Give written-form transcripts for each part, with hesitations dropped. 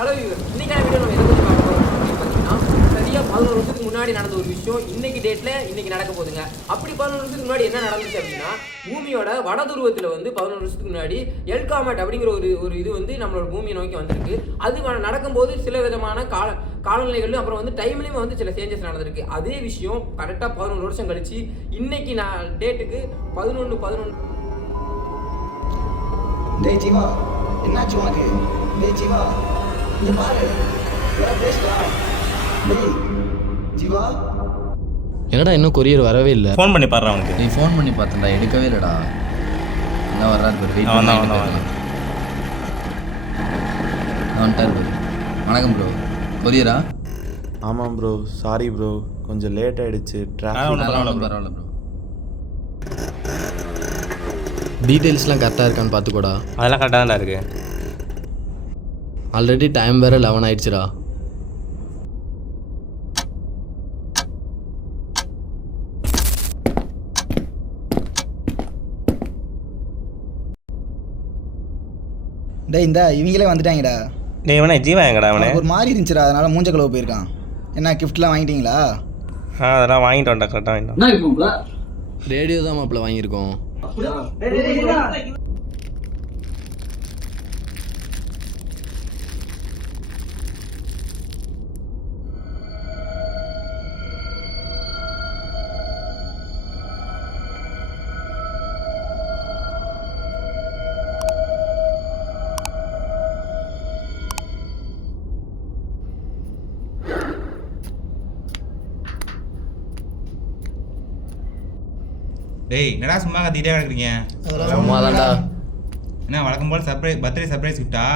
Hello viewer, இன்னைக்கான video நம்ம எதை பற்றி பார்க்க போகிறோம் அப்படின்னு பார்த்தீங்கன்னா, சரியாக 11 வருஷத்துக்கு முன்னாடி நடந்த ஒரு விஷயம் இன்னைக்கு டேட்டில் இன்னைக்கு நடக்க போகுதுங்க. அப்படி 11 வருஷத்துக்கு முன்னாடி என்ன நடந்துச்சு அப்படின்னா, பூமியோட வட துருவத்தில் வந்து 11 வருஷத்துக்கு முன்னாடி எல்காமெட் அப்படிங்கிற ஒரு இது வந்து நம்மளோட பூமியை நோக்கி வந்திருக்கு. அது நடக்கும்போது சில விதமான காலநிலைகளும் அப்புறம் வந்து டைம்லையுமே வந்து சில சேஞ்சஸ் நடந்திருக்கு. அதே விஷயம் கரெக்டாக 11 வருஷம் கழிச்சு இன்னைக்கு டேட்டுக்கு 11/11. டேய் ஜீவா, என்னாச்சு உனக்கு? டேய் ஜீவா, இங்க பாரு, பேசுடா. டேய் ஜீவா, என்னடா இன்னும் கொரியர் வரவே இல்லை. ஃபோன் பண்ணி பாடுறா அவனுக்கு. நீ ஃபோன் பண்ணி பார்த்தேன்டா, எடுக்கவே இல்லைடா. என்ன வர்றாரு பேர், வெயிட் பண்ணி வந்துட்டார் பேர். வணக்கம் ப்ரோ, கொரியரா? ஆமாம் ப்ரோ, சாரி ப்ரோ, கொஞ்சம் லேட் ஆகிடுச்சு. பரவாயில்ல ப்ரோ. டீட்டெயில்ஸ்லாம் கரெக்டாக இருக்கான்னு பார்த்துக்கோடா. அதெல்லாம் கரெக்டாக தான் இருக்கு. ஆல்ரெடி டைம் வேறு 11 ஆயிடுச்சுடா. டேய் இந்த இவங்களே வந்துட்டாங்கடா. டேய் இவனே ஜீவா எங்கடா அவனே? ஒரு மாதிரி இருந்துச்சுடா, அதனால மூஞ்ச கழுவ போயிருக்கான். என்ன கிஃப்ட்லாம் வாங்கிட்டீங்களா? அதெல்லாம் வாங்கிட்டு வந்தா, கரெக்டாக வாங்கிட்டோம். ரேடியோ தான் மாப்பிள்ள வாங்கியிருக்கோம். டேய் என்னடா சும்மா கத்திட்டே கிடக்குறீங்க? சும்மாதான்டா. என்ன வழக்கம் போல் பர்த்டே சர்ப்ரைஸ் கிஃப்டா?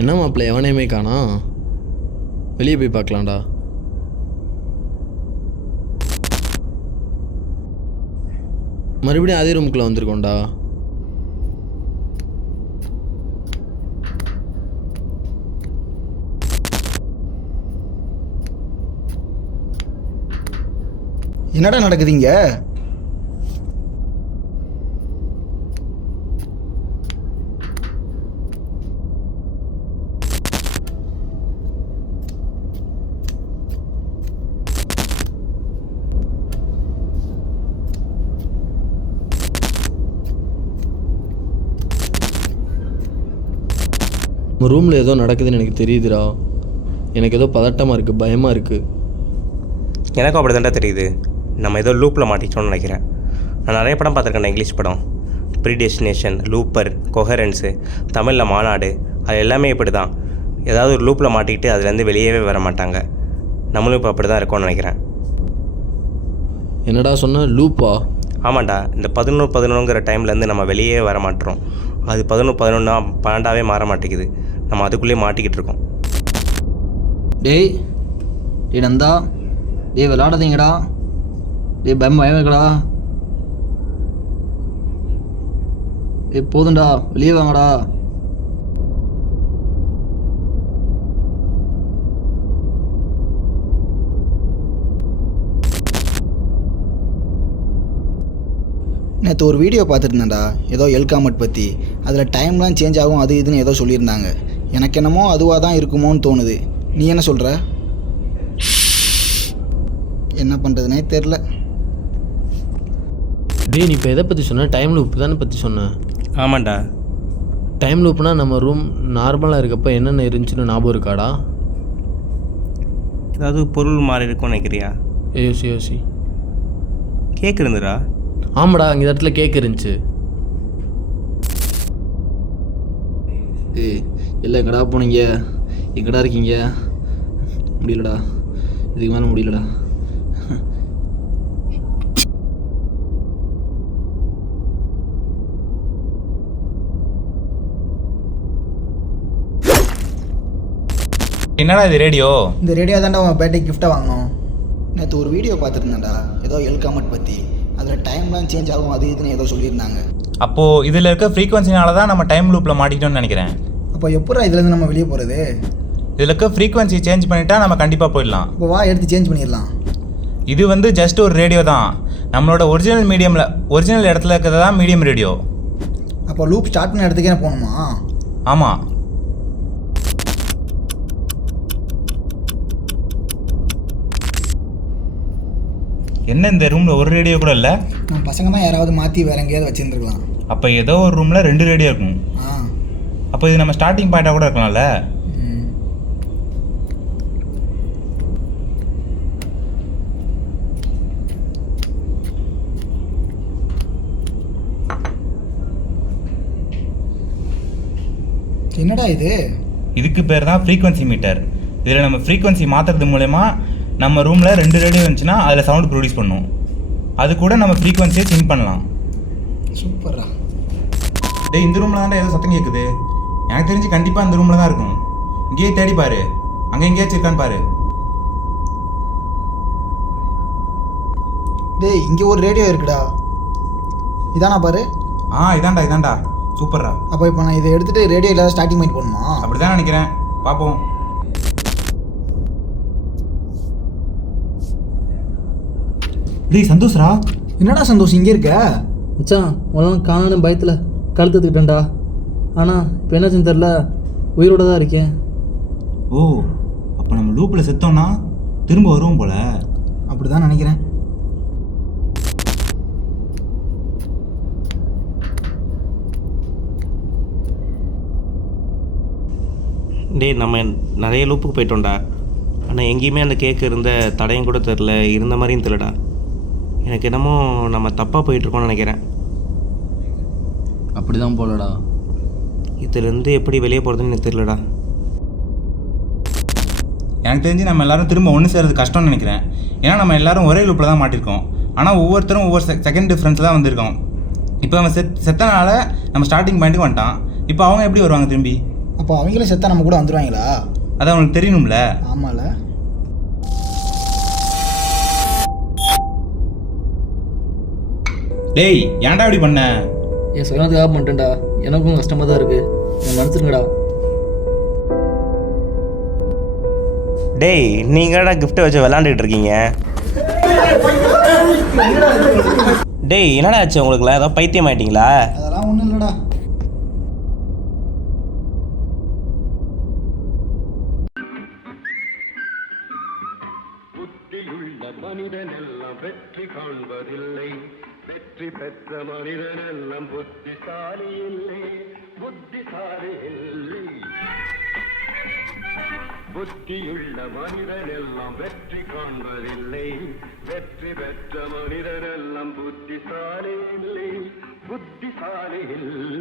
என்ன மாப்பிள்ள எவனையுமே காணா? வெளியே போய் பார்க்கலாம்டா. மறுபடியும் அதே ரூமுக்குள்ளே வந்திருக்கோண்டா. என்னடா நடக்குதுங்க? நம்ம ரூமில் ஏதோ நடக்குதுன்னு எனக்கு தெரியுதுடா. எனக்கு ஏதோ பதட்டமாக இருக்குது, பயமாக இருக்குது. எனக்கும் அப்படி தான்டா தெரியுது. நம்ம ஏதோ லூப்பில் மாட்டிச்சோன்னு நினைக்கிறேன். நான் நிறைய படம் பார்த்துருக்கேன், இங்கிலீஷ் படம். ப்ரீடெஸ்டினேஷன், லூப்பர், கொஹரன்ஸு, தமிழில் மாநாடு, அது எல்லாமே இப்படி தான். ஏதாவது ஒரு லூப்பில் மாட்டிக்கிட்டு அதுலேருந்து வெளியவே வர மாட்டாங்க. நம்மளும் இப்போ அப்படி தான் இருக்கோம்னு நினைக்கிறேன். என்னடா சொன்ன? லூப்பா? ஆமாண்டா, இந்த 11/11ங்கிற டைம்லேருந்து நம்ம வெளியே வர மாட்டோம். அது 11/11 12ஆவே மாற மாட்டேங்குது. நம்ம அதுக்குள்ளேயே மாட்டிக்கிட்டு இருக்கோம். டேய் நந்தா, டேய் விளாடாதீங்கடா. டேய் பயம் இருக்கடா. டேய் போதும்டா, வெளியே வாங்கடா. நேற்று ஒரு வீடியோ பார்த்துட்டு இருந்தேன்டா, ஏதோ எல்காமெட் பற்றி. அதில் டைம்லாம் சேஞ்ச் ஆகும் அது இதுன்னு ஏதோ சொல்லியிருந்தாங்க. எனக்கு என்னமோ அதுவாக தான் இருக்குமோன்னு தோணுது. நீ என்ன சொல்கிற? என்ன பண்ணுறதுனே தெரில. டேய் நீ இப்போ எதை பற்றி சொன்ன? டைம் லூப் தானே பற்றி சொன்னேன். ஆமாண்டா. டைம் லூப்னா நம்ம ரூம் நார்மலாக இருக்கப்போ என்னென்ன இருந்துச்சுன்னு ஞாபகம் இருக்காடா? ஏதாவது பொருள் மாறி இருக்கும்னு நினைக்கிறியா? யோசி. கேக் இருந்துடா. ஆமாடா, அங்கே இடத்துல கேக் இருந்துச்சு. ஏய் இல்லை எங்கடா போனீங்க, எங்கடா இருக்கீங்க? முடியலடா, இதுக்கு மேலே முடியலடா. என்னடா இது ரேடியோ? இந்த ரேடியோ தாண்டா உன் பேட்டை கிஃப்டாக வாங்கணும். நேற்று ஒரு வீடியோ பார்த்துருந்தேன்டா, ஏதோ எல்காமட் பற்றி. அதில் டைம்லாம் சேஞ்ச் ஆகும் அது இதுன்னு ஏதோ சொல்லியிருந்தாங்க. அப்போது இதில் இருக்க ஃப்ரீக்வன்சினால தான் நம்ம டைம் லூப்பில் மாட்டிக்கிட்டோம்னு நினைக்கிறேன். அப்போ எப்போ இதுலேருந்து நம்ம வெளியே போகிறது? இதில் இருக்க ஃப்ரீக்வன்சி சேஞ்ச் பண்ணிட்டா நம்ம கண்டிப்பாக போயிடலாம். இப்போ வா எடுத்து சேஞ்ச் பண்ணிடலாம். இது வந்து ஜஸ்ட் ஒரு ரேடியோ தான். நம்மளோட ஒரிஜினல் இடத்துல இருக்கிறது தான் மீடியம் ரேடியோ. அப்போ லூப் ஸ்டார்ட் பண்ண இடத்துக்கே போகணுமா? ஆமாம். என்ன இந்த ரூமில் ஒரு ரேடியோ கூட இல்லை? நம்ம பசங்க தான் யாராவது மாற்றி வேற எங்கேயாவது வச்சுருந்துருக்கலாம். அப்போ ஏதோ ஒரு ரூமில் 2 ரேடியோ இருக்கும். அப்போ இது நம்ம ஸ்டார்டிங் பாயிண்டாக கூட இருக்கலாம்ல? என்னடா இது? இதுக்கு பேர் தான் ஃப்ரீக்வன்சி மீட்டர். இதில் நம்ம ஃப்ரீக்வன்சி மாற்றுறது மூலயமா நம்ம ரூமில் 2 ரேடியோ இருந்துச்சுன்னா அதில் சவுண்ட் ப்ரொடியூஸ் பண்ணும். அது கூட நம்ம ஃப்ரீக்வன்சியை சேஞ்ச் பண்ணலாம். சூப்பரா. டேய், இந்த ரூமில் தான்டா ஏதோ சத்தம் கேட்குது. எனக்கு தெரிஞ்சு கண்டிப்பாக இந்த ரூமில் தான் இருக்கும். இங்கேயே தேடி பாரு, அங்கே எங்கேயாச்சும் இருக்கான்னு பாரு. டேய், இங்கே ஒரு ரேடியோ இருக்குடா. இதானா பாரு. இதாண்டா சூப்பர்ரா. அப்போ இப்போ நான் இதை எடுத்துகிட்டு ரேடியோ இல்லாத ஸ்டார்டிங் பாயிண்ட் போகணுமா? அப்படி தான் நினைக்கிறேன், பார்ப்போம். டேய் சந்தோஷ்ரா. என்னடா சந்தோஷ் இங்கே இருக்க? மச்சான் உடலாம் காணான்னு பயத்தில் கழுத்துக்கிட்டேன்டா. ஆனால் இப்போ என்னாச்சுன்னு தெரில, உயிரோட தான் இருக்கேன். ஓ, அப்போ நம்ம லூப்பில் செத்தோம்னா திரும்ப வருவோம் போல. அப்படி தான் நினைக்கிறேன். டேய், நம்ம நிறைய லூப்புக்கு போயிட்டோம்டா. ஆனால் எங்கேயுமே அந்த கேக்கு இருந்த தடையும் கூட தெரில, இருந்த மாதிரியும் தெரியலடா. எனக்கு என்னமோ நம்ம தப்பாக போயிட்டுருக்கோம்னு நினைக்கிறேன். அப்படி தான் போலடா. இதுலேருந்து எப்படி வெளியே போகிறதுன்னு எனக்கு தெரியலடா. எனக்கு தெரிஞ்சு நம்ம எல்லாரும் திரும்ப ஒன்று சேர்றது கஷ்டம்னு நினைக்கிறேன். ஏன்னா நம்ம எல்லாரும் ஒரே லூப்பில் தான் மாட்டிருக்கோம். ஆனால் ஒவ்வொருத்தரும் ஒவ்வொரு செகண்ட் டிஃப்ரென்ஸ் தான் வந்திருக்கோம். இப்போ அவன் செத்தனால நம்ம ஸ்டார்டிங் பாயிண்ட்டுக்கு வந்துட்டான். இப்போ அவங்க எப்படி வருவாங்க திரும்பி? அப்போ அவங்களும் செத்தா நம்ம கூட வந்துடுவாங்களா? அது அவங்களுக்கு தெரியணும்ல. ஆமால. டேய், ஏன்டா இப்படி பண்ண? என் சுயத்துக்காக பண்ணிட்டேன்டா. எனக்கும் கஷ்டமாக தான் இருக்குது, என் மனசுங்கடா. டேய், நீங்கடா கிஃப்ட்டை வச்சு விளாண்டுட்டு இருக்கீங்க? டேய், என்னடா ஆச்சு உங்களுக்குலாம்? ஏதோ பைத்தியம் ஆயிட்டீங்களா? அதெல்லாம் ஒன்றும் இல்லைடா. மனிதனெல்லாம் வெற்றி காண்பதில்லை, வெற்றி பெற்ற மனிதனெல்லாம் புத்திசாலி இல்லை, புத்திசாலி இல்லை. புத்தியுள்ள மனிதனெல்லாம் வெற்றி காண்பதில்லை, வெற்றி பெற்ற மனிதனெல்லாம் புத்திசாலி இல்லை, புத்திசாலி இல்லை.